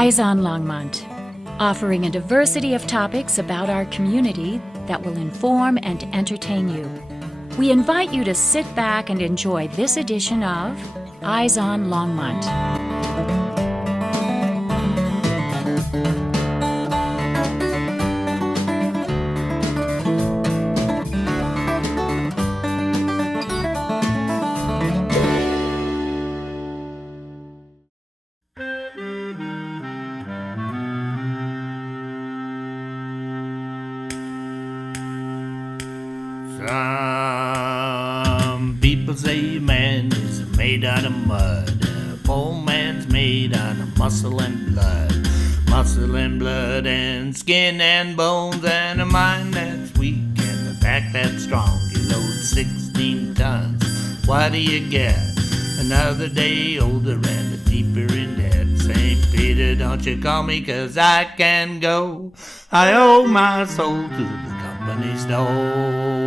Eyes on Longmont, offering a diversity of topics about our community that will inform and entertain you. We invite you to sit back and enjoy this edition of Eyes on Longmont. Some people say man is made out of mud. A poor man's made out of muscle and blood. Muscle and blood and skin and bones, and a mind that's weak and a back that's strong. You load 16 tons, what do you get? Another day older and deeper in debt. St. Peter, don't you call me, 'cause I can go. I owe my soul to the company store.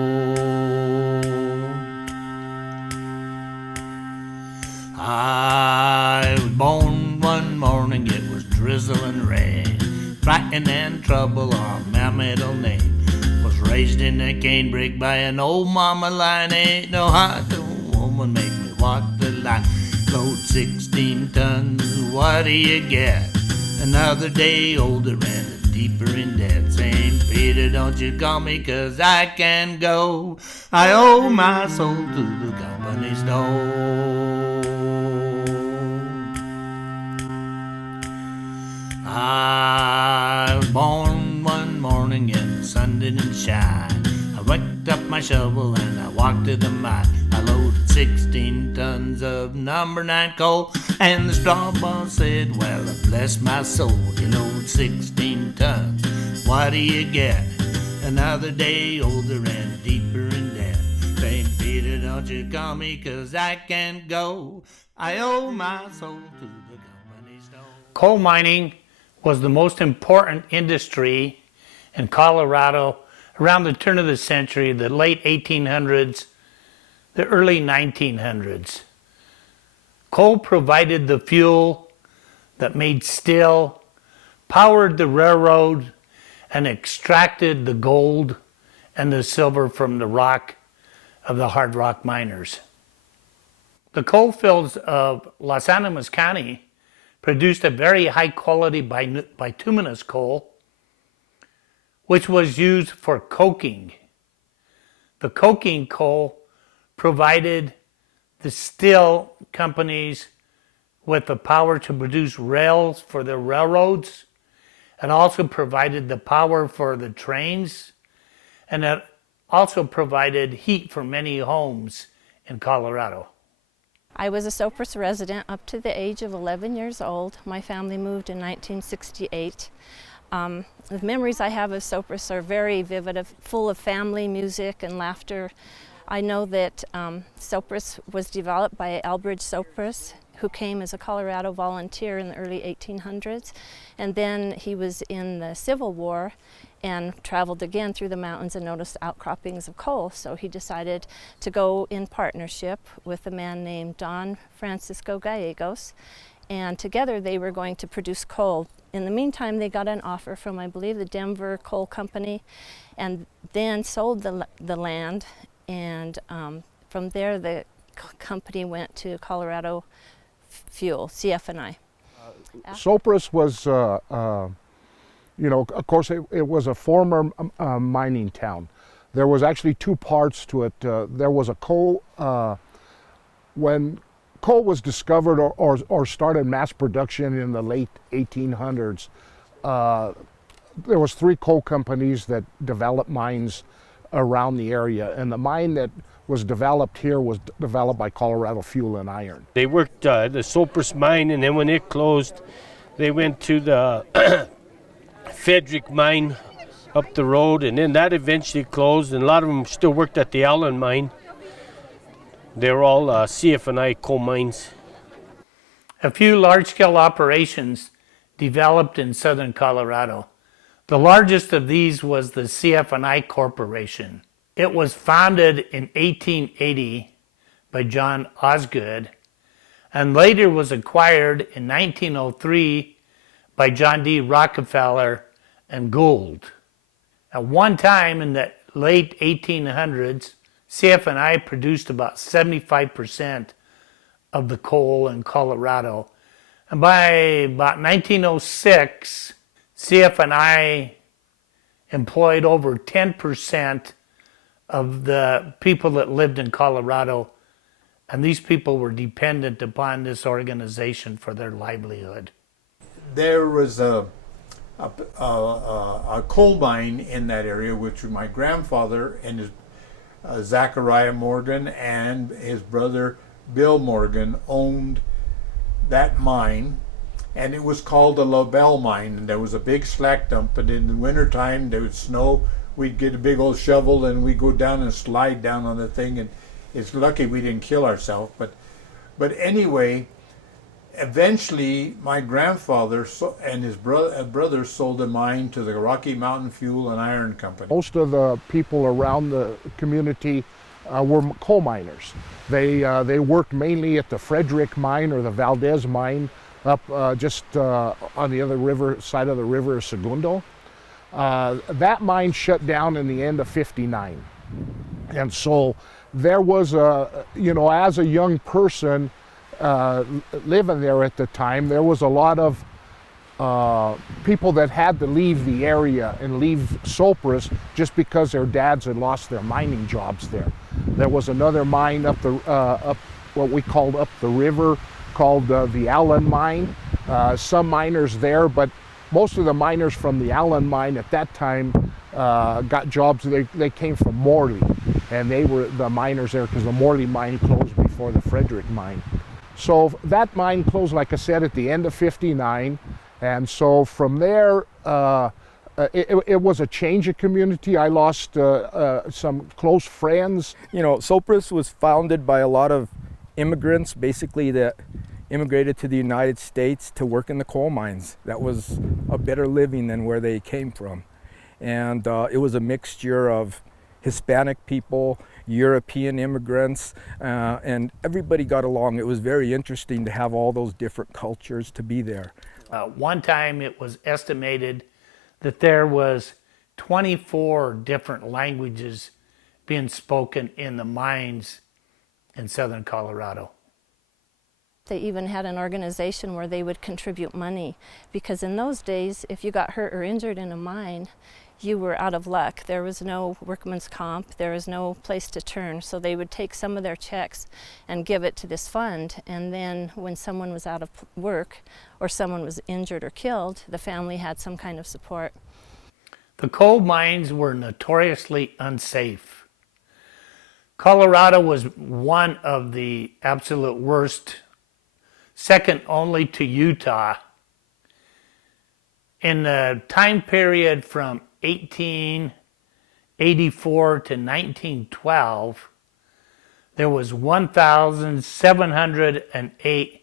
I was born one morning, it was drizzling rain. Frightened and trouble, our my middle name. Was raised in a cane brick by an old mama line. Ain't no hot woman make me walk the line. Load 16 tons, what do you get? Another day older and deeper in debt. St. Peter, don't you call me, 'cause I can go. I owe my soul to the company store. I was born one morning and the sun didn't shine. I whacked up my shovel and I walked to the mine. I loaded 16 tons of number 9 coal, and the straw boss said, well, bless my soul, you load 16 tons, what do you get? Another day older and deeper in debt. St. Peter, don't you call me, 'cause I can't go. I owe my soul to the company store. Coal mining was the most important industry in Colorado around the turn of the century, the late 1800s, the early 1900s. Coal provided the fuel that made steel, powered the railroad, and extracted the gold and the silver from the rock of the hard rock miners. The coal fields of Las Animas County produced a very high quality bituminous coal, which was used for coking. The coking coal provided the steel companies with the power to produce rails for the railroads. It also provided the power for the trains, and it also provided heat for many homes in Colorado. I was a Sopris resident up to the age of 11 years old. My family moved in 1968. The memories I have of Sopris are very vivid, full of family, music, and laughter. I know that Sopris was developed by Elbridge Sopris, who came as a Colorado volunteer in the early 1800s, and then he was in the Civil War and traveled again through the mountains and noticed outcroppings of coal. So he decided to go in partnership with a man named Don Francisco Gallegos, and together they were going to produce coal. In the meantime, they got an offer from, I believe, the Denver Coal Company, and then sold the land, and from there the company went to Colorado Fuel, CF&I. Sopris was of course, it was a former mining town. There was actually two parts to it. There was a coal, when coal was discovered or started mass production in the late 1800s, there was 3 coal companies that developed mines around the area, and the mine that was developed here was developed by Colorado Fuel and Iron. They worked the Sopris mine, and then when it closed, they went to the Frederick mine up the road, and then that eventually closed, and a lot of them still worked at the Allen mine. They were all CF&I coal mines. A few large-scale operations developed in southern Colorado. The largest of these was the CF&I Corporation. It was founded in 1880 by John Osgood, and later was acquired in 1903 by John D. Rockefeller and Gould. At one time in the late 1800s, CF&I produced about 75% of the coal in Colorado. And by about 1906, CF&I employed over 10% of the people that lived in Colorado, and these people were dependent upon this organization for their livelihood. There was a coal mine in that area, which my grandfather and his Zachariah Morgan and his brother Bill Morgan owned that mine, and it was called the LaBelle mine. And there was a big slack dump, and in the wintertime there would snow. We'd get a big old shovel and we'd go down and slide down on the thing, and it's lucky we didn't kill ourselves. But anyway, eventually my grandfather and his brother sold the mine to the Rocky Mountain Fuel and Iron Company. Most of the people around the community were coal miners. They worked mainly at the Frederick mine or the Valdez mine up just on the other side of the river, Segundo. That mine shut down in the end of '59. And so there was as a young person living there at the time, there was a lot of people that had to leave the area and leave Sopris just because their dads had lost their mining jobs there. There was another mine up what we called up the river, called the Allen mine. Some miners there, but most of the miners from the Allen mine at that time got jobs. They came from Morley, and they were the miners there because the Morley mine closed before the Frederick mine. So that mine closed, like I said, at the end of '59, and so from there, it was a change of community. I lost some close friends. Sopris was founded by a lot of immigrants, basically, that immigrated to the United States to work in the coal mines. That was a better living than where they came from. And it was a mixture of Hispanic people, European immigrants, and everybody got along. It was very interesting to have all those different cultures to be there. One time it was estimated that there was 24 different languages being spoken in the mines in southern Colorado. They even had an organization where they would contribute money, because in those days, if you got hurt or injured in a mine, you were out of luck. There was no workman's comp, there was no place to turn, so they would take some of their checks and give it to this fund, and then when someone was out of work or someone was injured or killed, the family had some kind of support. The coal mines were notoriously unsafe. Colorado was one of the absolute worst, second only to Utah. In the time period from 1884 to 1912, there was 1,708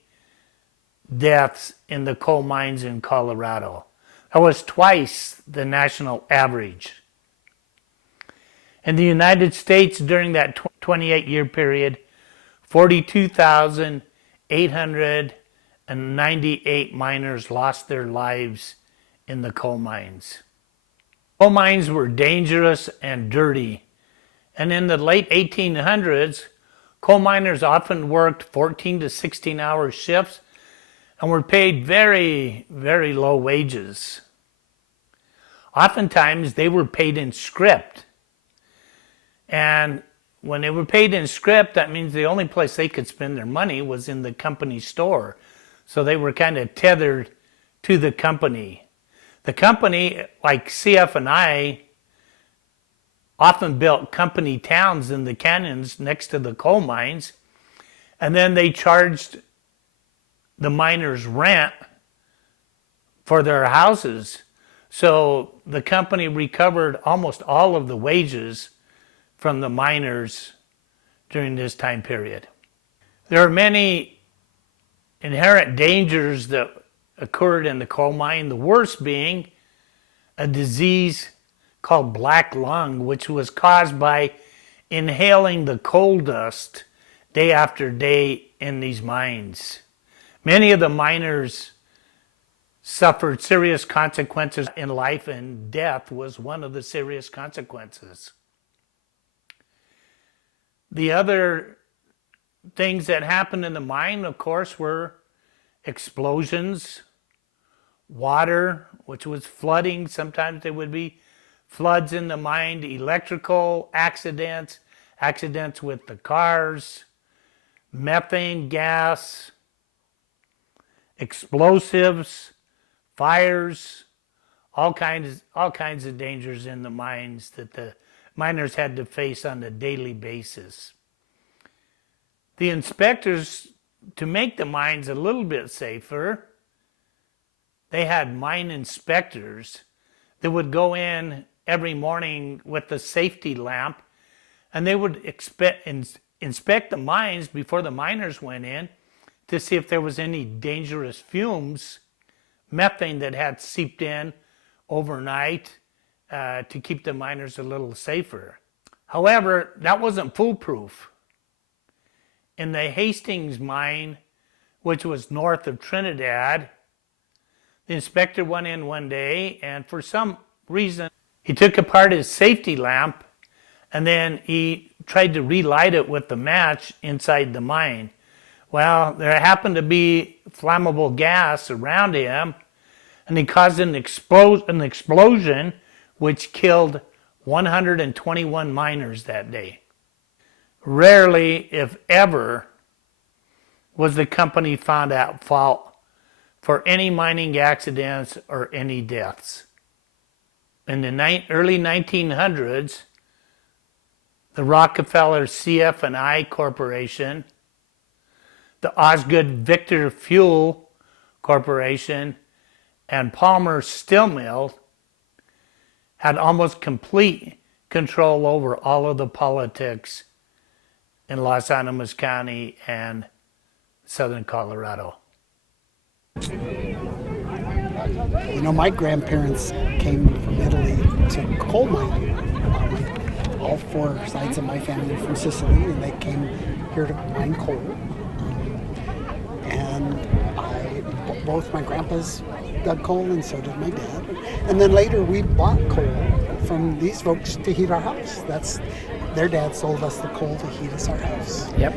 deaths in the coal mines in Colorado. That was twice the national average. In the United States, during that 28-year period, 42,898 miners lost their lives in the coal mines. Coal mines were dangerous and dirty, and in the late 1800s, coal miners often worked 14 to 16-hour shifts and were paid very, very low wages. Oftentimes, they were paid in scrip. And when they were paid in scrip, that means the only place they could spend their money was in the company store. So they were kind of tethered to the company. The company, like CF&I, often built company towns in the canyons next to the coal mines, and then they charged the miners rent for their houses. So the company recovered almost all of the wages from the miners during this time period. There are many inherent dangers that occurred in the coal mine, the worst being a disease called black lung, which was caused by inhaling the coal dust day after day in these mines. Many of the miners suffered serious consequences in life, and death was one of the serious consequences. The other things that happened in the mine, of course, were explosions, water, which was flooding. Sometimes there would be floods in the mine, electrical accidents, accidents with the cars, methane gas, explosives, fires, all kinds of dangers in the mines that the miners had to face on a daily basis. The inspectors, to make the mines a little bit safer, they had mine inspectors that would go in every morning with a safety lamp, and they would inspect the mines before the miners went in to see if there was any dangerous fumes, methane that had seeped in overnight to keep the miners a little safer. However, that wasn't foolproof. In the Hastings mine, which was north of Trinidad, the inspector went in one day, and for some reason, he took apart his safety lamp, and then he tried to relight it with the match inside the mine. Well, there happened to be flammable gas around him, and he caused an explosion which killed 121 miners that day. Rarely, if ever, was the company found at fault for any mining accidents or any deaths. In the early 1900s, the Rockefeller CF&I Corporation, the Osgood Victor Fuel Corporation, and Palmer Steel Mill had almost complete control over all of the politics in Los Animas County and southern Colorado. You know, my grandparents came from Italy to coal mining. All four sides of my family are from Sicily, and they came here to mine coal. And both my grandpas dug coal, and so did my dad. And then later we bought coal from these folks to heat our house. Their dad sold us the coal to heat us our house. Yep.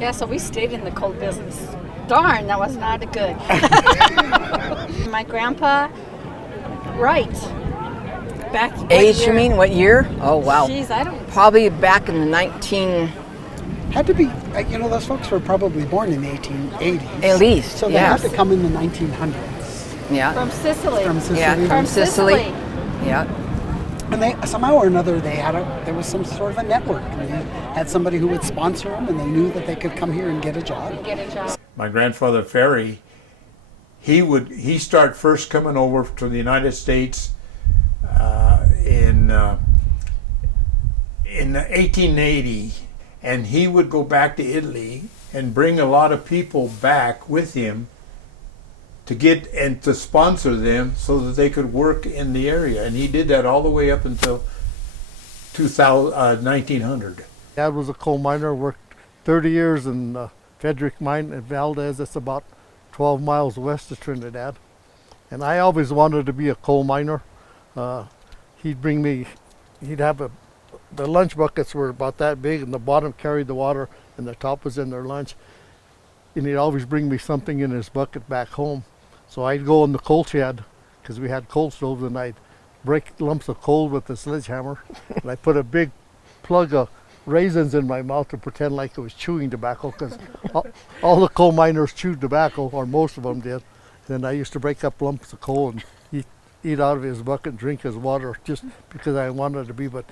Yeah, so we stayed in the coal business. Darn, that was not good. My grandpa, right. Back age, you mean? What year? Oh, wow. Jeez, I don't... Probably back in the 19... Had to be, you know, those folks were probably born in the 1880s. At least, so they had to come in the 1900s. Yeah. From Sicily. From Sicily. Yeah, from Sicily. Yeah. And they somehow or another there was some sort of a network. And they had somebody who would sponsor them, and they knew that they could come here and get a job. My grandfather Ferry, he started first coming over to the United States in 1880, and he would go back to Italy and bring a lot of people back with him to get and to sponsor them so that they could work in the area. And he did that all the way up until 1900. Dad was a coal miner, worked 30 years in Frederick Mine at Valdez. It's about 12 miles west of Trinidad. And I always wanted to be a coal miner. He'd have the lunch buckets were about that big, and the bottom carried the water and the top was in their lunch. And he'd always bring me something in his bucket back home. So I'd go in the coal shed, because we had coal stoves, and I'd break lumps of coal with a sledgehammer. And I put a big plug of raisins in my mouth to pretend like it was chewing tobacco, because all the coal miners chewed tobacco, or most of them did. Then I used to break up lumps of coal and eat out of his bucket and drink his water, just because I wanted to be. But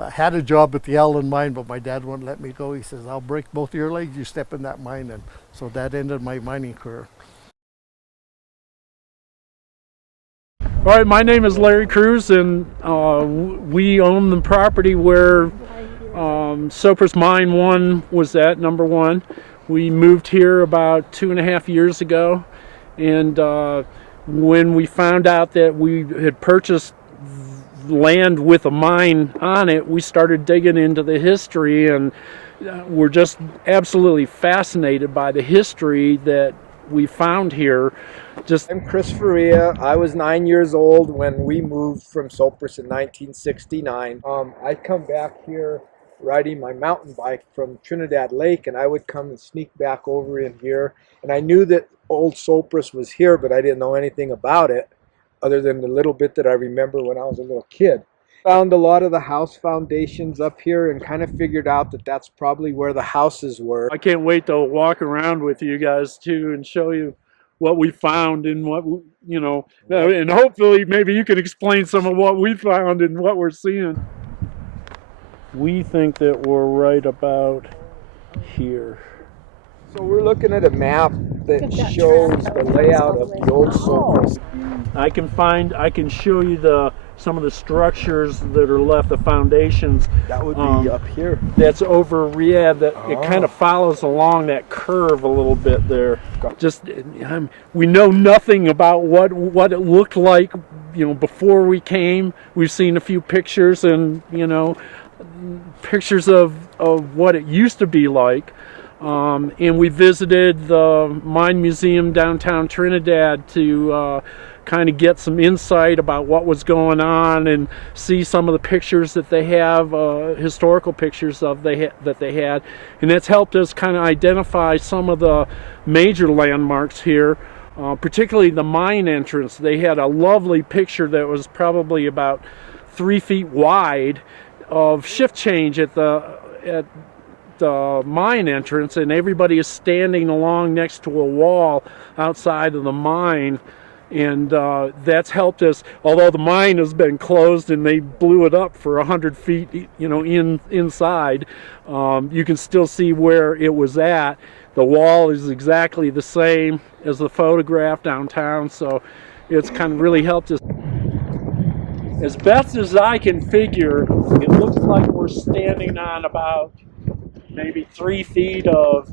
I had a job at the Allen mine, but my dad wouldn't let me go. He says, "I'll break both of your legs, you step in that mine." And so that ended my mining career. All right, my name is Larry Cruz, and we own the property where Sopris Mine 1 was at, number 1. We moved here about 2.5 years ago, and when we found out that we had purchased land with a mine on it, we started digging into the history, and we're just absolutely fascinated by the history that we found here. I'm Chris Faria. I was 9 years old when we moved from Sopris in 1969. I come back here riding my mountain bike from Trinidad Lake, and I would come and sneak back over in here. And I knew that old Sopris was here, but I didn't know anything about it other than the little bit that I remember when I was a little kid. Found a lot of the house foundations up here and kind of figured out that that's probably where the houses were. I can't wait to walk around with you guys too and show you what we found and what, you know, and hopefully maybe you can explain some of what we found and what we're seeing. We think that we're right about here. So we're looking at a map that shows the layout of the old Sopris. I can show you some of the structures that are left, the foundations. That would be up here. That's over, yeah, it kind of follows along that curve a little bit there. Just, we know nothing about what it looked like, you know, before we came. We've seen a few pictures and, you know, pictures of what it used to be like. And we visited the Mine Museum downtown Trinidad to kind of get some insight about what was going on and see some of the pictures that they have, historical pictures that they had. And that's helped us kind of identify some of the major landmarks here, particularly the mine entrance. They had a lovely picture that was probably about 3 feet wide of shift change at the mine entrance, and everybody is standing along next to a wall outside of the mine, and that's helped us. Although the mine has been closed and they blew it up for 100 feet, you know, inside, you can still see where it was at. The wall is exactly the same as the photograph downtown, so it's kind of really helped us. As best as I can figure, it looks like we're standing on about maybe 3 feet of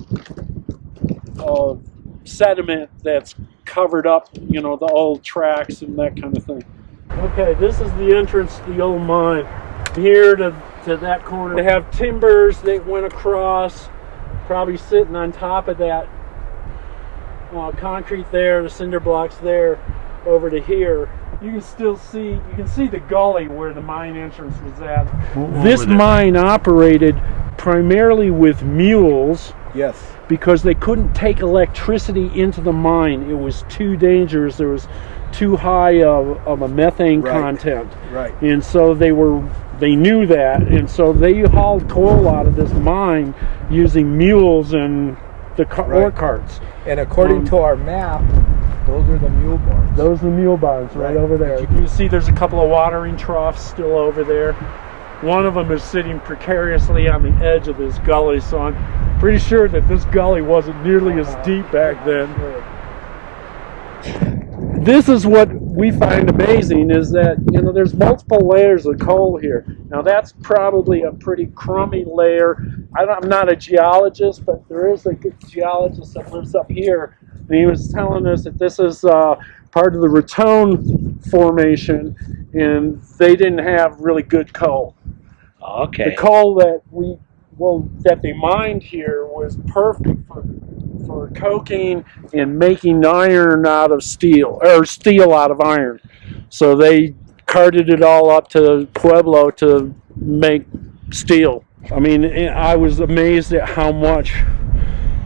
sediment that's covered up, you know, the old tracks and that kind of thing. Okay, this is the entrance to the old mine. Here to that corner, they have timbers that went across, probably sitting on top of that concrete there, the cinder blocks there, over to here. You can still see, you can see the gully where the mine entrance was at. This mine operated primarily with mules. Yes. Because they couldn't take electricity into the mine. It was too dangerous. There was too high of a methane content. Right. And so they knew that, and so they hauled coal out of this mine using mules and the ore carts. And according to our map, those are the mule barns. Those are the mule barns right over there. You can see there's a couple of watering troughs still over there. One of them is sitting precariously on the edge of this gully, so I'm pretty sure that this gully wasn't nearly as deep back then. This is what we find amazing, is that, you know, there's multiple layers of coal here. Now that's probably a pretty crummy layer. I'm not a geologist, but there is a good geologist that lives up here, and he was telling us that this is part of the Raton formation, and they didn't have really good coal. Okay. The coal that they mined here was perfect for coking and making iron out of steel, or steel out of iron. So they carted it all up to Pueblo to make steel. I mean, I was amazed at how much,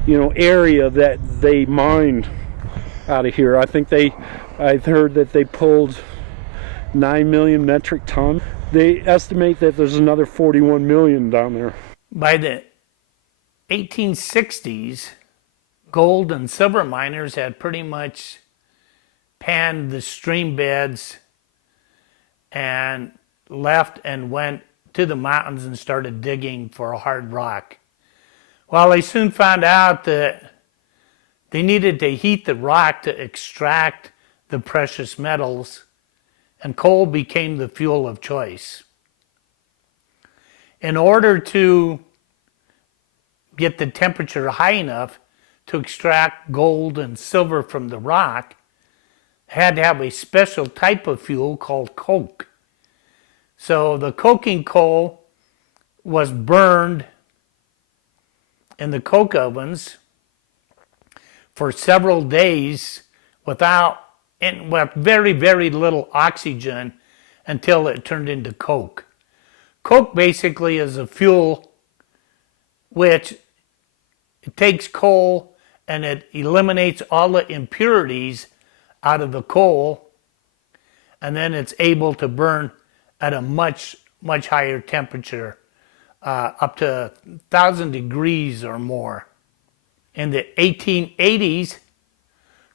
you know, area that they mined out of here. I think I've heard that they pulled 9 million metric tons. They estimate that there's another 41 million down there. By the 1860s, gold and silver miners had pretty much panned the stream beds and left and went to the mountains and started digging for hard rock. Well, they soon found out that they needed to heat the rock to extract the precious metals, and coal became the fuel of choice. In order to get the temperature high enough to extract gold and silver from the rock, had to have a special type of fuel called coke. So the coking coal was burned in the coke ovens for several days with very, very little oxygen until it turned into coke. Coke basically is a fuel which it takes coal and it eliminates all the impurities out of the coal, and then it's able to burn at a much, much higher temperature, up to 1,000 degrees or more. In the 1880s,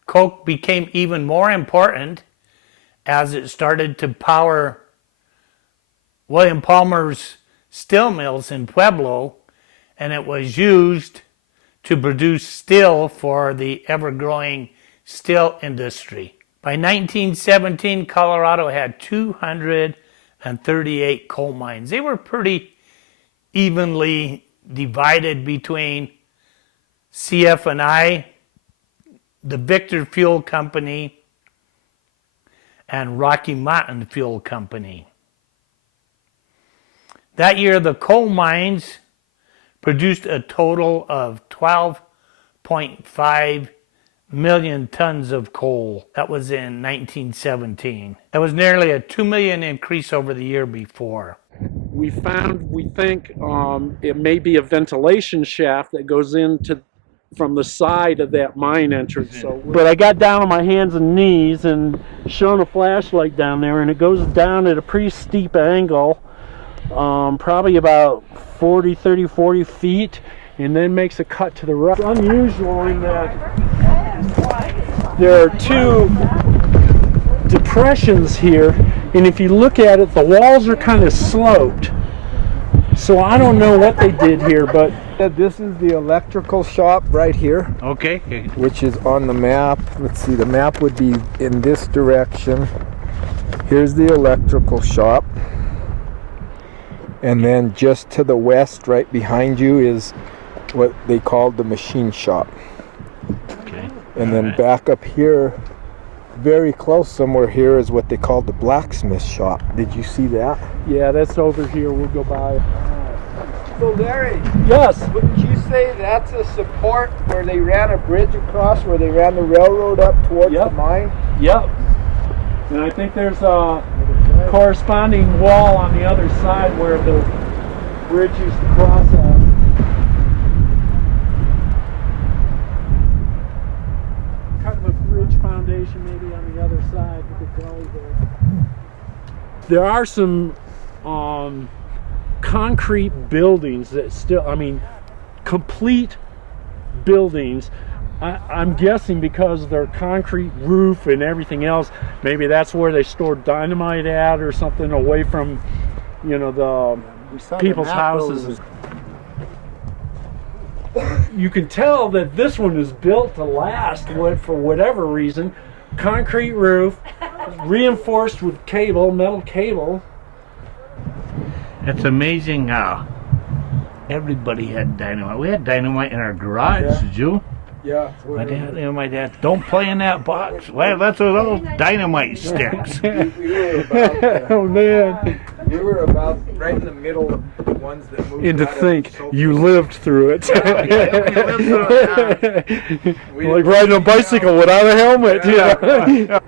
coke became even more important as it started to power William Palmer's steel mills in Pueblo, and it was used to produce steel for the ever-growing steel industry. By 1917, Colorado had 238 coal mines. They were pretty evenly divided between CF&I, the Victor Fuel Company, and Rocky Mountain Fuel Company. That year, the coal mines produced a total of 12.5 million tons of coal. That was in 1917. That was nearly a 2 million increase over the year before. We think it may be a ventilation shaft that goes into from the side of that mine entrance. But I got down on my hands and knees and shone a flashlight down there, and it goes down at a pretty steep angle, probably about 40 feet, and then makes a cut to the right. It's unusual in that there are two depressions here, and if you look at it, the walls are kind of sloped. So I don't know what they did here, but this is the electrical shop right here. Okay. Which is on the map. Let's see, the map would be in this direction. Here's the electrical shop. And then just to the west, right behind you, is what they called the machine shop. Okay. And then back up here, very close somewhere here, is what they called the blacksmith shop. Did you see that? Yeah, that's over here. We'll go by. So Larry, yes, wouldn't you say that's a support where they ran a bridge across, where they ran the railroad up towards the mine? Yep. And I think there's a corresponding wall on the other side where the bridge used to cross at. Kind of a bridge foundation maybe on the other side with the gully there. There are some concrete buildings that still, complete buildings. I'm guessing because of their concrete roof and everything else, maybe that's where they stored dynamite at or something, away from, the people's houses. You can tell that this one is built to last for whatever reason. Concrete roof, reinforced with metal cable. It's amazing how everybody had dynamite. We had dynamite in our garage, did you? Yeah. My dad, don't play in that box. Well, that's with those dynamite sticks. Oh man. We were about right in the middle of the ones that moved. And to think, you lived through it. Like riding a bicycle without a helmet. Yeah.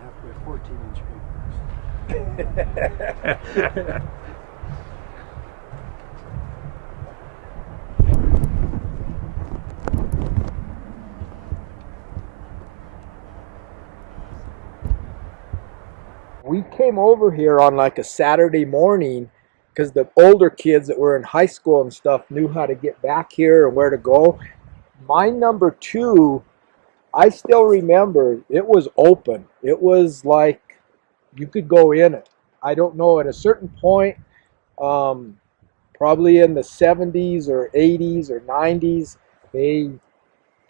We came over here on like a Saturday morning because the older kids that were in high school and stuff knew how to get back here and where to go. Mine number 2, I still remember it was open. It was like you could go in it. I don't know, at a certain point, probably in the 70s or 80s or 90s, they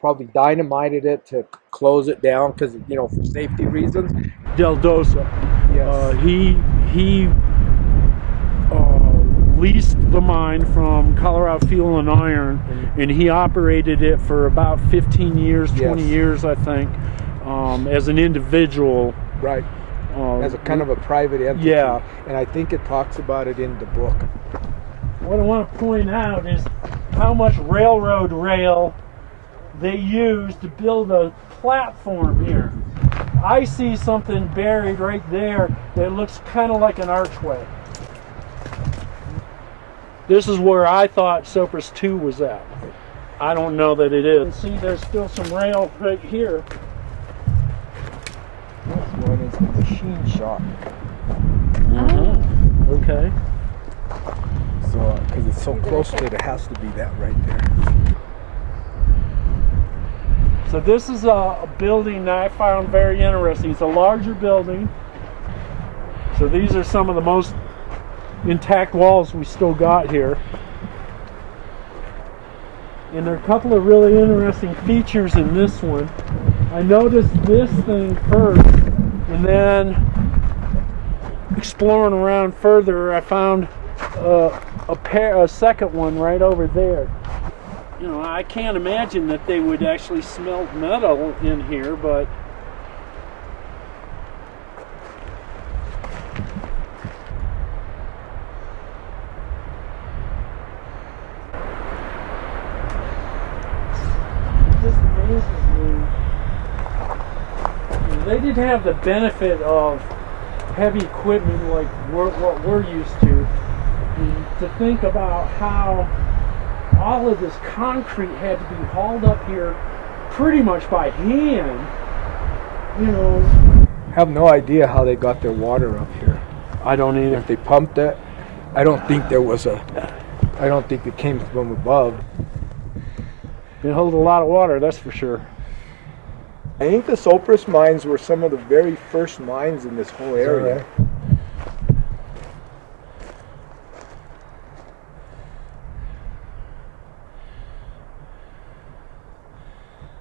probably dynamited it to close it down because, for safety reasons. Del Dosa. Yes. He leased the mine from Colorado Fuel and Iron, and he operated it for about 15 years, 20 years, I think, as an individual. Right. As a kind of a private entity. Yeah. And I think it talks about it in the book. What I want to point out is how much railroad rail they used to build a platform here. I see something buried right there that looks kind of like an archway. This is where I thought Sopris 2 was at. I don't know that it is. See, there's still some rail right here. This one is the machine shop. Okay. So, because it's so close to it, it has to be that right there. So this is a building that I found very interesting. It's a larger building. So these are some of the most intact walls we still got here. And there are a couple of really interesting features in this one. I noticed this thing first, and then exploring around further, I found a second one right over there. You know, I can't imagine that they would actually smelt metal in here, but it just amazes me. They didn't have the benefit of heavy equipment like what we're used to. And to think about how all of this concrete had to be hauled up here pretty much by hand, you know. I have no idea how they got their water up here. I don't either. If they pumped it, I don't think it came from above. It holds a lot of water, that's for sure. I think the Sopris mines were some of the very first mines in this whole area.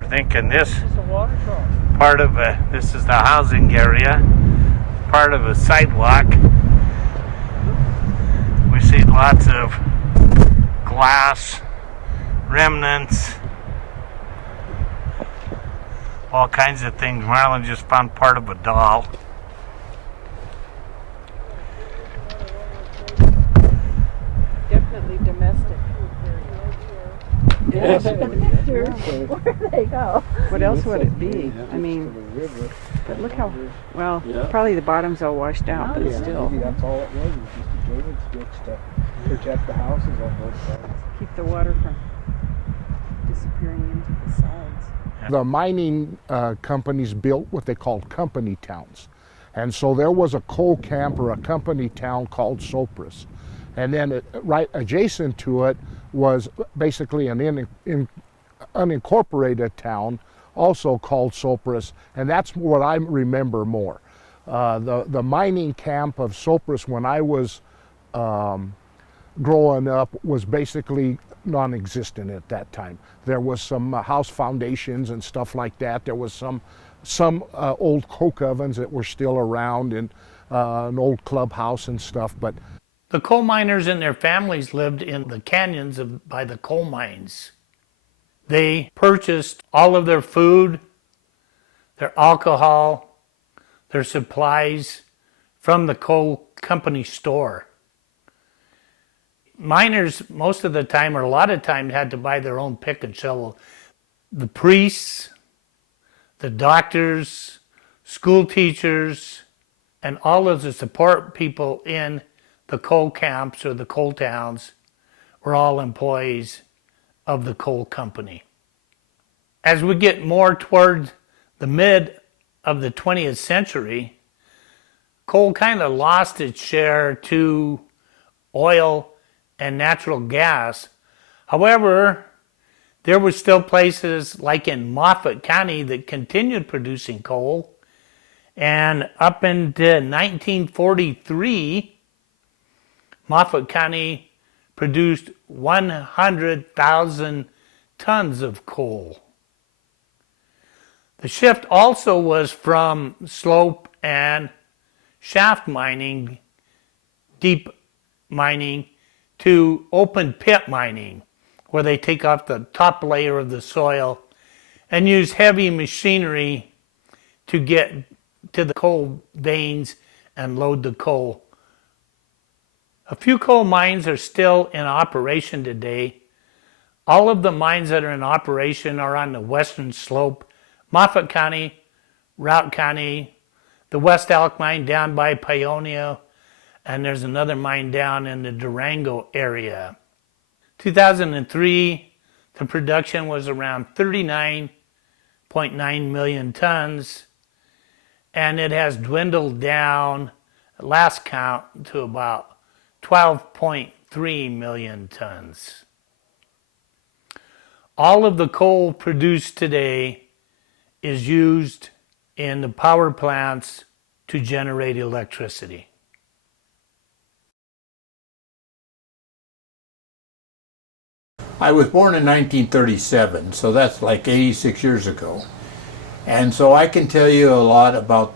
I think in this part of this is the housing area, part of a sidewalk. We see lots of glass remnants, all kinds of things. Marlon just found part of a doll. Definitely domestic. Where they go? What else would it be? I mean, but look how, well, probably the bottom's all washed out, but still. Maybe that's all it was just a drainage ditch to protect the houses on both sides. Keep the water from disappearing into the sides. The mining companies built what they called company towns. And so there was a coal camp or a company town called Sopris. And then right adjacent to it was basically an unincorporated town, also called Sopris, and that's what I remember more. The mining camp of Sopris when I was growing up was basically non-existent at that time. There was some house foundations and stuff like that. There was some old coke ovens that were still around, and an old clubhouse and stuff, but the coal miners and their families lived in the canyons by the coal mines. They purchased all of their food, their alcohol, their supplies from the coal company store. Miners, most of the time, or a lot of time, had to buy their own pick and shovel. The priests, the doctors, school teachers, and all of the support people in the coal camps or the coal towns were all employees of the coal company. As we get more toward the mid of the 20th century, coal kind of lost its share to oil and natural gas. However, there were still places like in Moffat County that continued producing coal, and up into 1943, Moffat County produced 100,000 tons of coal. The shift also was from slope and shaft mining, deep mining, to open pit mining, where they take off the top layer of the soil and use heavy machinery to get to the coal veins and load the coal. A few coal mines are still in operation today. All of the mines that are in operation are on the western slope. Moffat County Routt County, the West Elk mine down by Paonia, and there's another mine down in the Durango area. 2003, the production was around 39.9 million tons, and it has dwindled down, at last count, to about 12.3 million tons. All of the coal produced today is used in the power plants to generate electricity. I was born in 1937, so that's like 86 years ago. And so I can tell you a lot about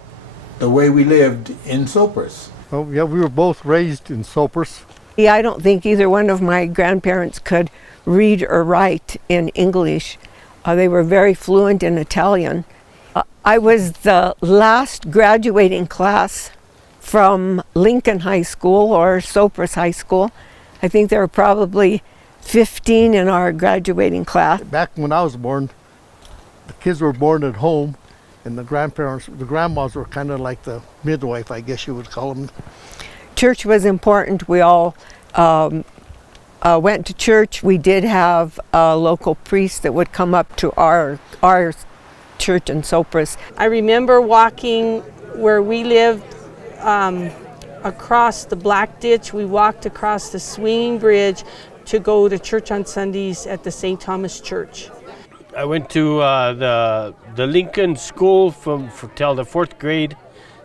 the way we lived in Sopris. Oh, yeah, we were both raised in Sopris. Yeah, I don't think either one of my grandparents could read or write in English. They were very fluent in Italian. I was the last graduating class from Lincoln High School or Sopris High School. I think there were probably 15 in our graduating class. Back when I was born, the kids were born at home, and the grandmas were kind of like the midwife, I guess you would call them. Church was important. We all went to church. We did have a local priest that would come up to our church in Sopris. I remember walking where we lived across the Black Ditch. We walked across the swinging bridge to go to church on Sundays at the St. Thomas Church. I went to the Lincoln School till the 4th grade.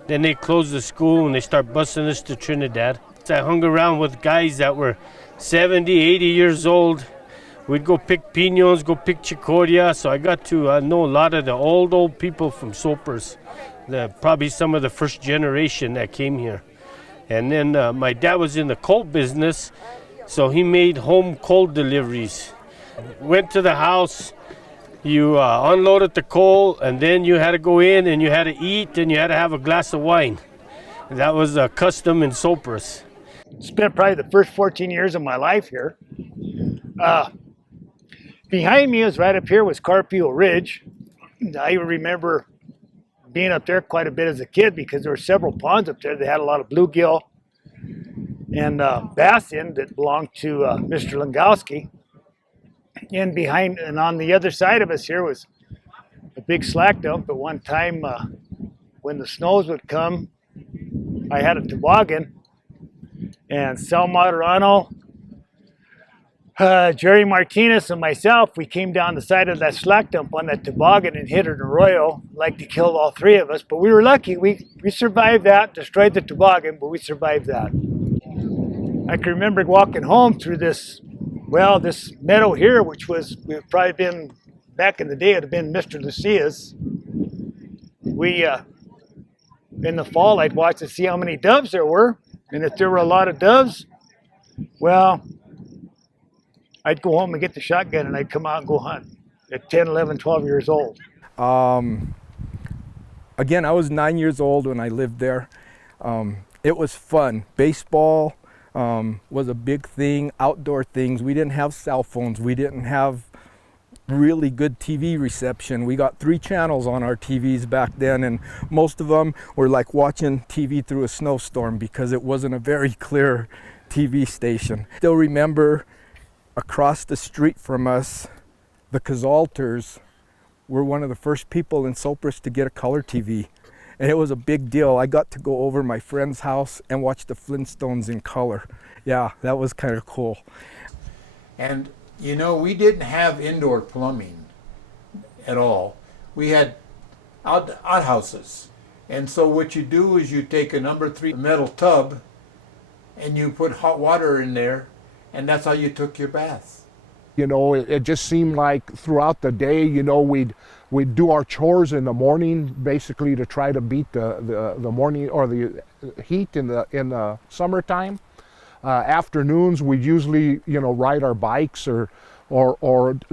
Then they closed the school and they start busing us to Trinidad. I hung around with guys that were 70, 80 years old. We'd go pick pinos, go pick chicoria. So I got to know a lot of the old people from Sopris, probably some of the first generation that came here. And then my dad was in the coal business, so he made home coal deliveries. Went to the house, you unloaded the coal, and then you had to go in and you had to eat and you had to have a glass of wine. That was a custom in Sopris. Spent probably the first 14 years of my life here. Behind me is right up here was Carpio Ridge. I remember being up there quite a bit as a kid because there were several ponds up there. They had a lot of bluegill and bass in that belonged to Mr. Langowski. And behind and on the other side of us here was a big slack dump. At one time, when the snows would come, I had a toboggan, and Sal Materano, Jerry Martinez, and myself, we came down the side of that slack dump on that toboggan and hit an arroyo, like to kill all three of us. But we were lucky. We survived that, destroyed the toboggan, but we survived that. I can remember walking home through this meadow here, which was, we've probably been, back in the day, it would have been Mr. Lucia's. We, in the fall, I'd watch to see how many doves there were. And if there were a lot of doves, well, I'd go home and get the shotgun and I'd come out and go hunt at 10, 11, 12 years old. Again, I was 9 years old when I lived there. It was fun. Baseball was a big thing, outdoor things. We didn't have cell phones. We didn't have really good TV reception. We got 3 channels on our TVs back then, and most of them were like watching TV through a snowstorm because it wasn't a very clear TV station. Still remember across the street from us, the Kazalters were one of the first people in Sopris to get a color TV. And it was a big deal. I got to go over my friend's house and watch the Flintstones in color. Yeah, that was kind of cool. And you know, we didn't have indoor plumbing at all. We had outhouses. And so what you do is you take a number 3 metal tub and you put hot water in there, and that's how you took your bath. You know, it just seemed like throughout the day, you know, we'd do our chores in the morning, basically to try to beat the morning or the heat in the summertime. Afternoons, we'd usually, you know, ride our bikes or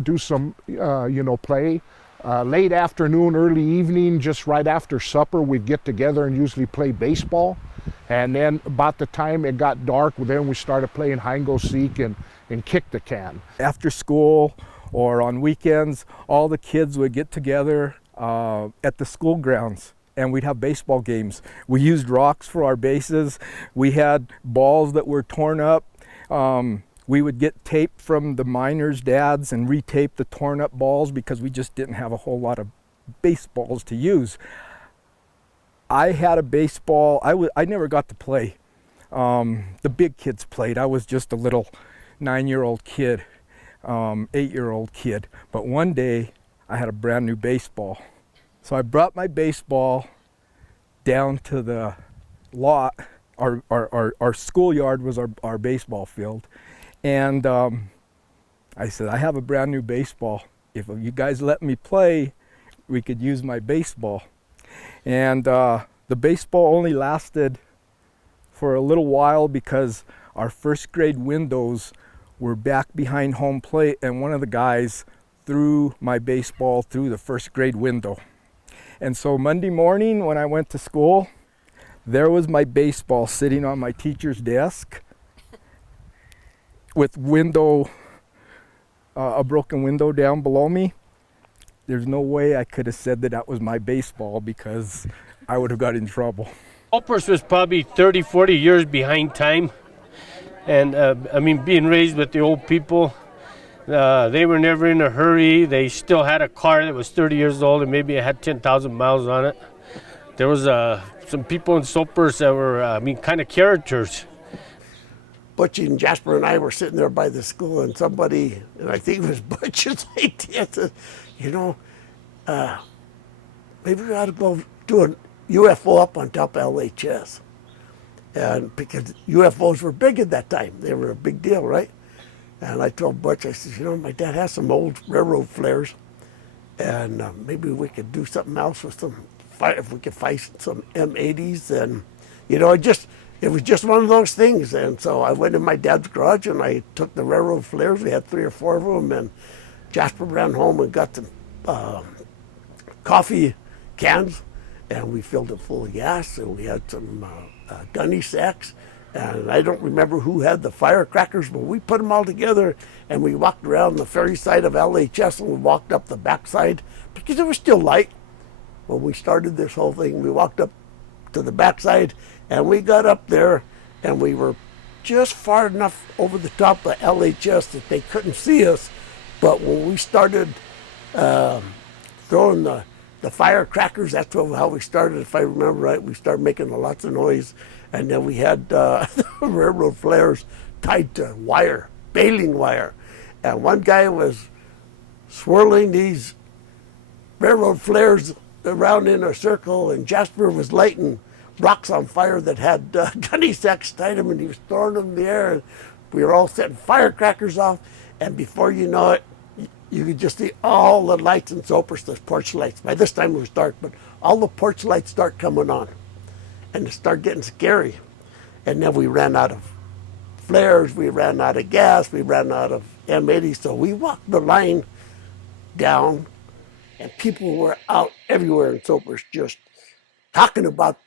do some, you know, play. Late afternoon, early evening, just right after supper, we'd get together and usually play baseball. And then about the time it got dark, then we started playing hide and go seek and kick the can. After school or on weekends, all the kids would get together at the school grounds, and we'd have baseball games. We used rocks for our bases. We had balls that were torn up. We would get tape from the miners' dads and retape the torn up balls because we just didn't have a whole lot of baseballs to use. I had a baseball. I never got to play. The big kids played. I was just a little 9-year-old kid, 8-year-old kid. But one day I had a brand new baseball. So I brought my baseball down to the lot. Our schoolyard was our baseball field. And I said, I have a brand new baseball. If you guys let me play, we could use my baseball. And the baseball only lasted for a little while because our first grade windows were back behind home plate, and one of the guys threw my baseball through the first grade window. And so Monday morning when I went to school, there was my baseball sitting on my teacher's desk with a broken window down below me. There's no way I could have said that was my baseball because I would have got in trouble. Sopris was probably 30, 40 years behind time. And I mean, being raised with the old people, they were never in a hurry. They still had a car that was 30 years old and maybe it had 10,000 miles on it. There was some people in Sopris that were, kind of characters. Butch and Jasper and I were sitting there by the school, and somebody, and I think it was Butch's idea, said, maybe we ought to go do a UFO up on top of LHS. And because UFOs were big at that time, they were a big deal, right? And I told Butch, I said, my dad has some old railroad flares, and maybe we could do something else with them. If we could find some M80s, and it was just one of those things. And so I went in my dad's garage and I took the railroad flares. We had 3 or 4 of them, and Jasper ran home and got some coffee cans, and we filled it full of gas, and we had some gunny sacks. And I don't remember who had the firecrackers, but we put them all together and we walked around the ferry side of LHS, and we walked up the backside because it was still light. When we started this whole thing, we walked up to the backside and we got up there, and we were just far enough over the top of LHS that they couldn't see us. But when we started throwing the firecrackers, that's how we started, if I remember right. We started making lots of noise, and then we had railroad flares tied to wire, baling wire. And one guy was swirling these railroad flares around in a circle, and Jasper was lighting rocks on fire that had gunny sacks tied them, and he was throwing them in the air, and we were all setting firecrackers off, and before you know it, you could just see all the lights in Sopris, the porch lights. By this time it was dark, but all the porch lights start coming on, and it started getting scary. And then we ran out of flares, we ran out of gas, we ran out of M80, so we walked the line down, and people were out everywhere in Sopris just talking about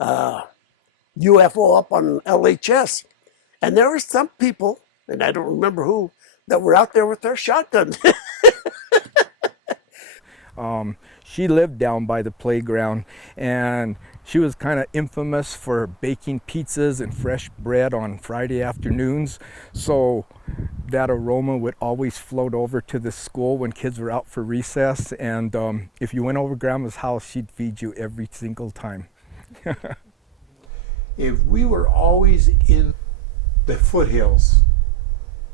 UFO up on LHS. And there were some people, and I don't remember who, that were out there with their shotguns. She lived down by the playground, and she was kind of infamous for baking pizzas and fresh bread on Friday afternoons. So that aroma would always float over to the school when kids were out for recess. And if you went over Grandma's house, she'd feed you every single time. If we were always in the foothills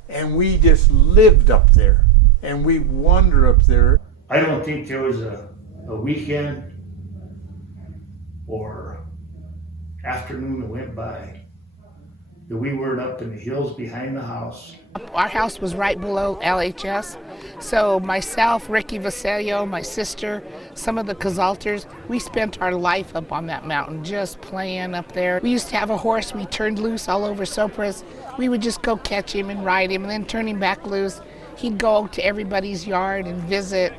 and we just lived up there and we wander up there. I don't think there was a weekend or afternoon that went by that we weren't up in the hills behind the house. Our house was right below LHS, so myself, Ricky Vaselio, my sister, some of the Cazalters, we spent our life up on that mountain just playing up there. We used to have a horse we turned loose all over Sopris. We would just go catch him and ride him and then turn him back loose. He'd go to everybody's yard and visit.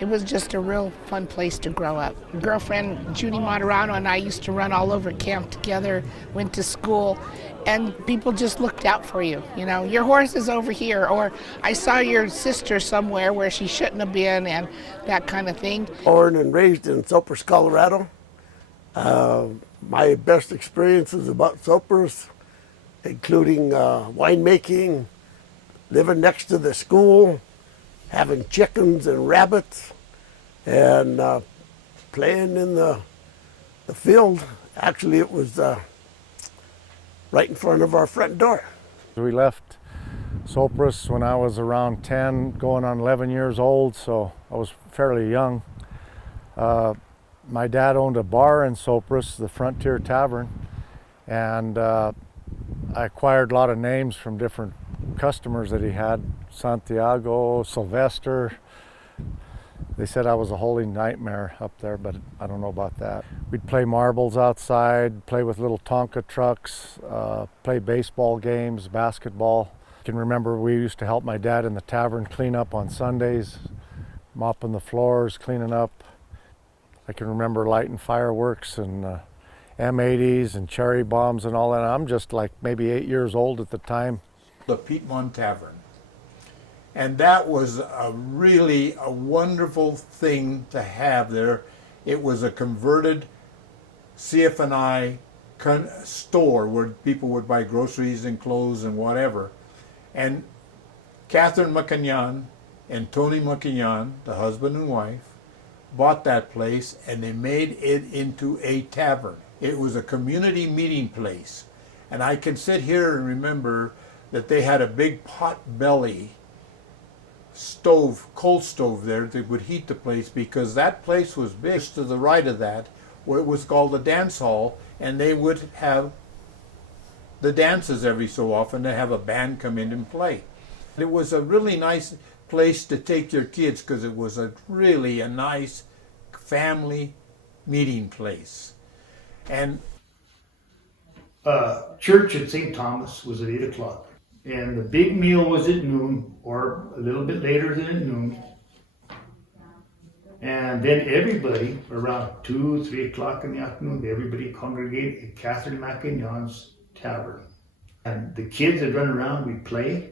It was just a real fun place to grow up. Girlfriend Judy Moderano and I used to run all over camp together, went to school, and people just looked out for you. You know, your horse is over here, or I saw your sister somewhere where she shouldn't have been, and that kind of thing. Born and raised in Sopris, Colorado. My best experiences about Sopris, including winemaking, living next to the school, having chickens and rabbits, and playing in the field. Actually, it was right in front of our front door. We left Sopris when I was around 10, going on 11 years old, so I was fairly young. My dad owned a bar in Sopris, the Frontier Tavern, and I acquired a lot of names from different customers that he had. Santiago, Sylvester. They said I was a holy nightmare up there, but I don't know about that. We'd play marbles outside, play with little Tonka trucks, play baseball games, basketball. I can remember we used to help my dad in the tavern clean up on Sundays, mopping the floors, cleaning up. I can remember lighting fireworks and M80s and cherry bombs and all that. I'm just like maybe 8 years old at the time. The Piedmont Tavern. And that was really a wonderful thing to have there. It was a converted CF&I store where people would buy groceries and clothes and whatever. And Catherine McKinnon and Tony McKinnon, the husband and wife, bought that place and they made it into a tavern. It was a community meeting place. And I can sit here and remember that they had a big pot belly stove, coal stove there that would heat the place, because that place was big. To the right of that, where it was called the dance hall, and they would have the dances every so often. They have a band come in and play. It was a really nice place to take your kids because it was really a nice family meeting place. And church at St. Thomas was at 8 o'clock. And the big meal was at noon, or a little bit later than at noon. And then everybody, around 2, 3 o'clock in the afternoon, everybody congregated at Catherine McKinnon's tavern. And the kids would run around, we'd play.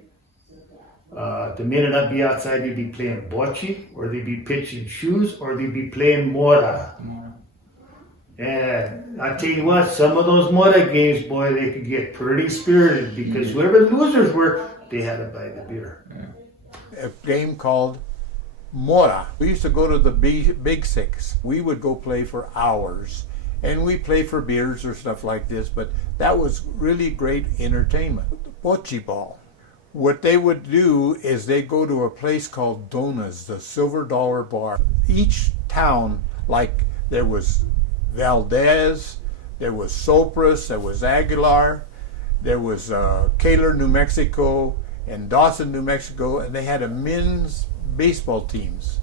The men would not be outside, they'd be playing bocce, or they'd be pitching shoes, or they'd be playing mora. And I tell you what, some of those mora games, boy, they could get pretty spirited, because whoever the losers were, they had to buy the beer. A game called mora. We used to go to the Big Six. We would go play for hours, and we play for beers or stuff like this, but that was really great entertainment. Bocce ball. What they would do is they go to a place called Dona's, the Silver Dollar Bar. Each town, like there was Valdez, there was Sopris, there was Aguilar, there was Kaler, New Mexico, and Dawson, New Mexico, and they had a men's baseball teams.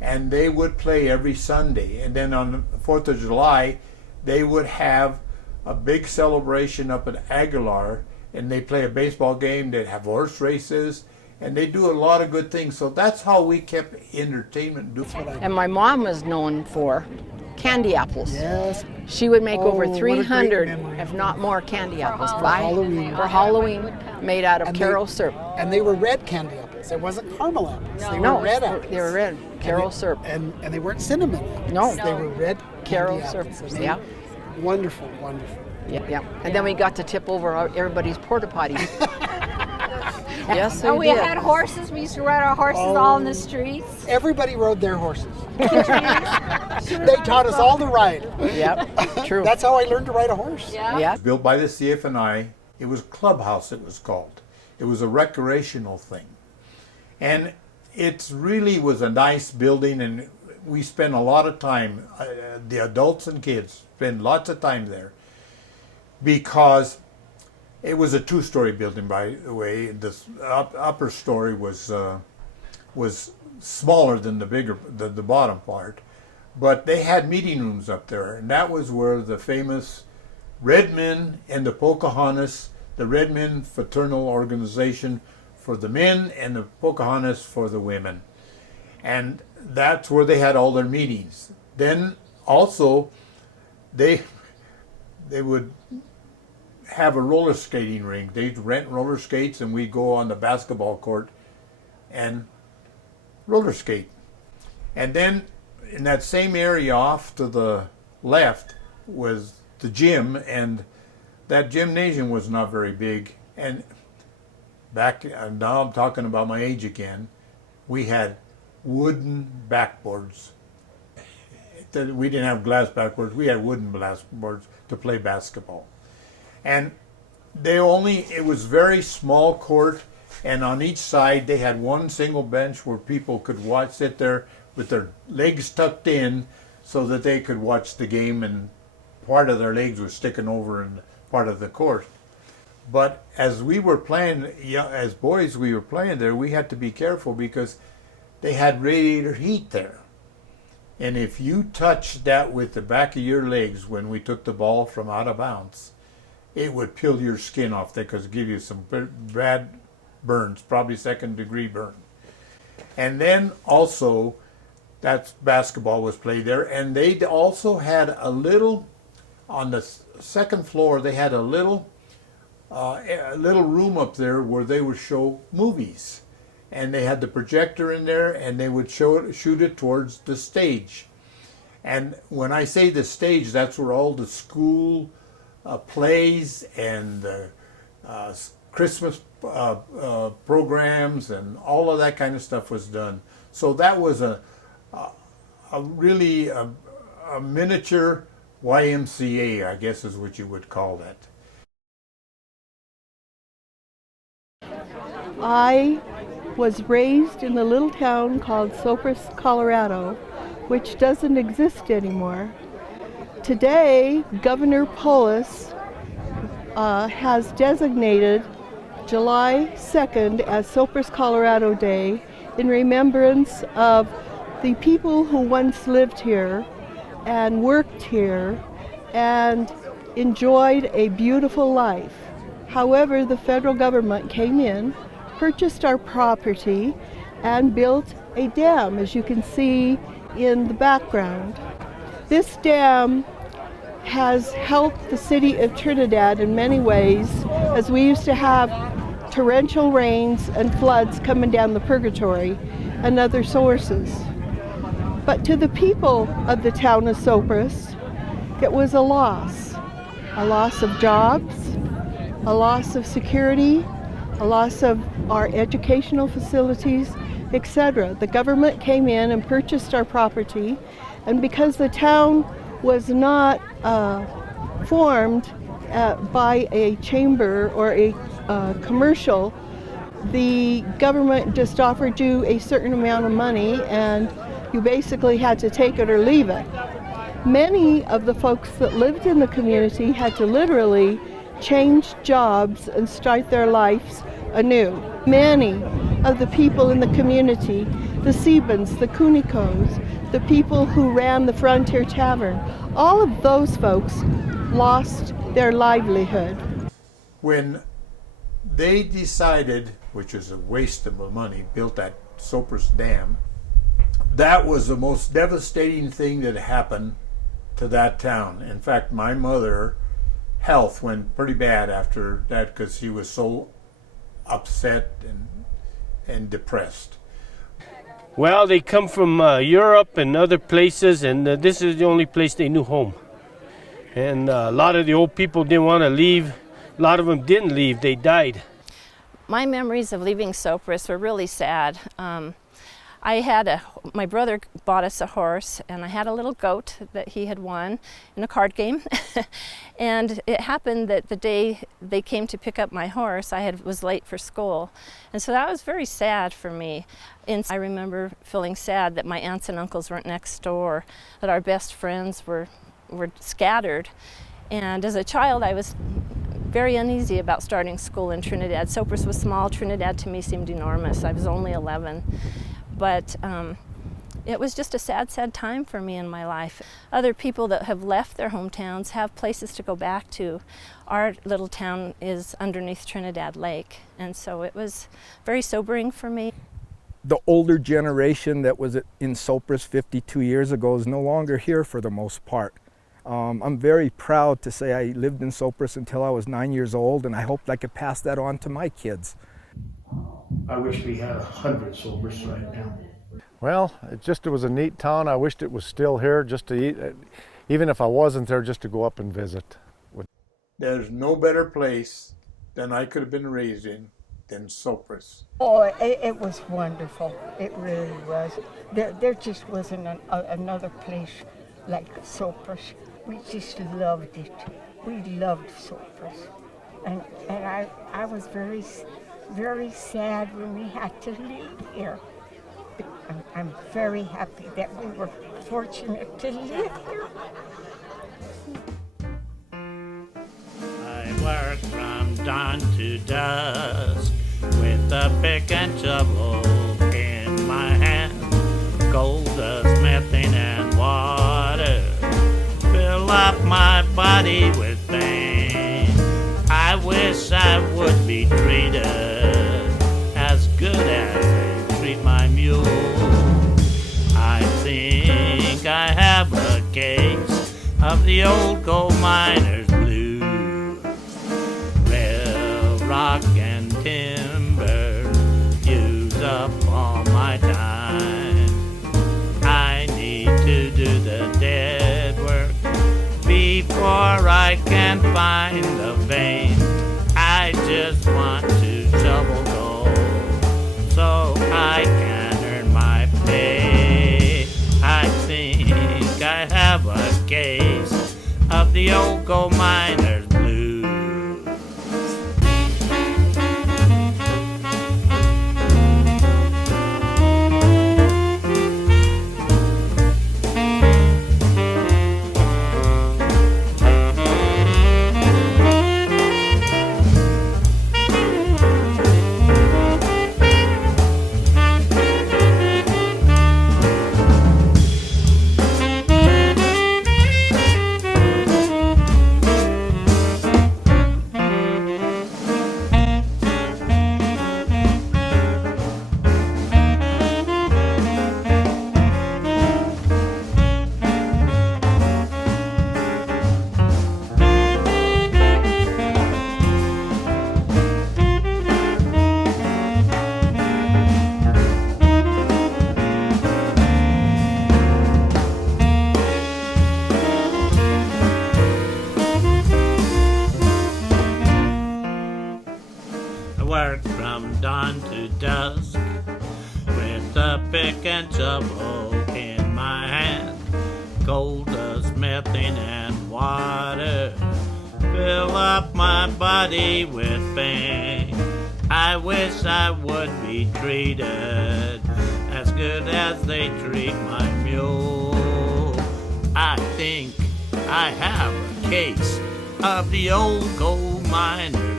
And they would play every Sunday. And then on the 4th of July, they would have a big celebration up at Aguilar, and they play a baseball game, they'd have horse races, and they do a lot of good things. So that's how we kept entertainment. And my mom was known for candy apples. Yes. She would make over what a 300, great memory. if not more, candy apples For Halloween. for Halloween, made out of And Caro syrup. And they were red candy apples. It wasn't caramel apples. They No, were red apples. they were red. Caro syrup. And they weren't cinnamon apples. No. They were red Caro candy syrup. apples. Yeah. Wonderful, wonderful. Yeah. And then we got to tip over everybody's porta potties. Yes, Oh, we did. had horses. We used to ride our horses all in the streets. Everybody rode their horses. They taught us all to ride. Yep, true. That's how I learned to ride a horse. Yeah. Built by the CF&I. It was Clubhouse, it was called. It was a recreational thing. And it really was a nice building, and we spent a lot of time, the adults and kids spent lots of time there, because it was a two-story building, by the way. The upper story was smaller than the bottom part, but they had meeting rooms up there, and that was where the famous Red Men and the Pocahontas, the Red Men Fraternal Organization for the men and the Pocahontas for the women. And that's where they had all their meetings. Then also, they would have a roller skating rink. They'd rent roller skates, and we'd go on the basketball court and roller skate. And then in that same area off to the left was the gym, and that gymnasium was not very big. And now I'm talking about my age again, we had wooden backboards. We didn't have glass backboards, we had wooden backboards to play basketball. And it was very small court, and on each side they had one single bench where people could sit there with their legs tucked in so that they could watch the game, and part of their legs was sticking over in part of the court. But as we were playing, as boys we were playing there, we had to be careful because they had radiator heat there. And if you touched that with the back of your legs when we took the ball from out of bounds, it would peel your skin off there because it give you some bad burns, probably second-degree burn. And then also, that basketball was played there, and they also had a little, on the second floor, they had a little room up there where they would show movies. And they had the projector in there, and they would shoot it towards the stage. And when I say the stage, that's where all the school plays and the Christmas programs and all of that kind of stuff was done. So that was a really miniature YMCA, I guess is what you would call that. I was raised in a little town called Sopris, Colorado, which doesn't exist anymore. Today, Governor Polis has designated July 2nd as Sopris, Colorado Day in remembrance of the people who once lived here and worked here and enjoyed a beautiful life. However, the federal government came in, purchased our property, and built a dam, as you can see in the background. This dam has helped the city of Trinidad in many ways, as we used to have torrential rains and floods coming down the Purgatory and other sources. But to the people of the town of Sopris, it was a loss of jobs, a loss of security, a loss of our educational facilities, etc. The government came in and purchased our property, and because the town was not formed by a chamber or a commercial, the government just offered you a certain amount of money and you basically had to take it or leave it. Many of the folks that lived in the community had to literally change jobs and start their lives anew. Many of the people in the community, the Sebans, the Kunikos, the people who ran the Frontier Tavern, all of those folks lost their livelihood. When they decided, which is a waste of money, built that Sopris Dam, that was the most devastating thing that happened to that town. In fact, my mother health went pretty bad after that because she was so upset and depressed. Well, they come from Europe and other places, and this is the only place they knew home. And a lot of the old people didn't want to leave. A lot of them didn't leave, they died. My memories of leaving Sopris were really sad. My brother bought us a horse, and I had a little goat that he had won in a card game. And it happened that the day they came to pick up my horse, was late for school. And so that was very sad for me. And I remember feeling sad that my aunts and uncles weren't next door, that our best friends were scattered. And as a child, I was very uneasy about starting school in Trinidad. Sopris was small. Trinidad to me seemed enormous. I was only 11. But it was just a sad, sad time for me in my life. Other people that have left their hometowns have places to go back to. Our little town is underneath Trinidad Lake, and so it was very sobering for me. the older generation that was in Sopris 52 years ago is no longer here for the most part. I'm very proud to say I lived in Sopris until I was 9 years old, and I hoped I could pass that on to my kids. I wish we had 100 Sopris right now. Well, it was a neat town. I wished it was still here just to eat, even if I wasn't there, just to go up and visit. There's no better place than I could have been raised in than Sopris. Oh, it was wonderful. It really was. There just wasn't another place like Sopris. We just loved it. We loved Sopris. And I was very, very sad when we had to leave here. But I'm very happy that we were fortunate to live here. I work from dawn to dusk with a pick and shovel in my hand, gold dust, methane and water fill up my body with pain. I wish I would be treated as good as they treat my mule. I think I have a case of the old gold miner's blues. Rail, rock, and timber use up all my time. I need to do the dead work before I can find the vein. I just want to shovel gold so I can earn my pay. I think I have a case of the old gold miner's blues. Work from dawn to dusk with a pick and shovel in my hand, gold dust, methane and water fill up my body with pain. I wish I would be treated as good as they treat my mule. I think I have a case of the old gold miner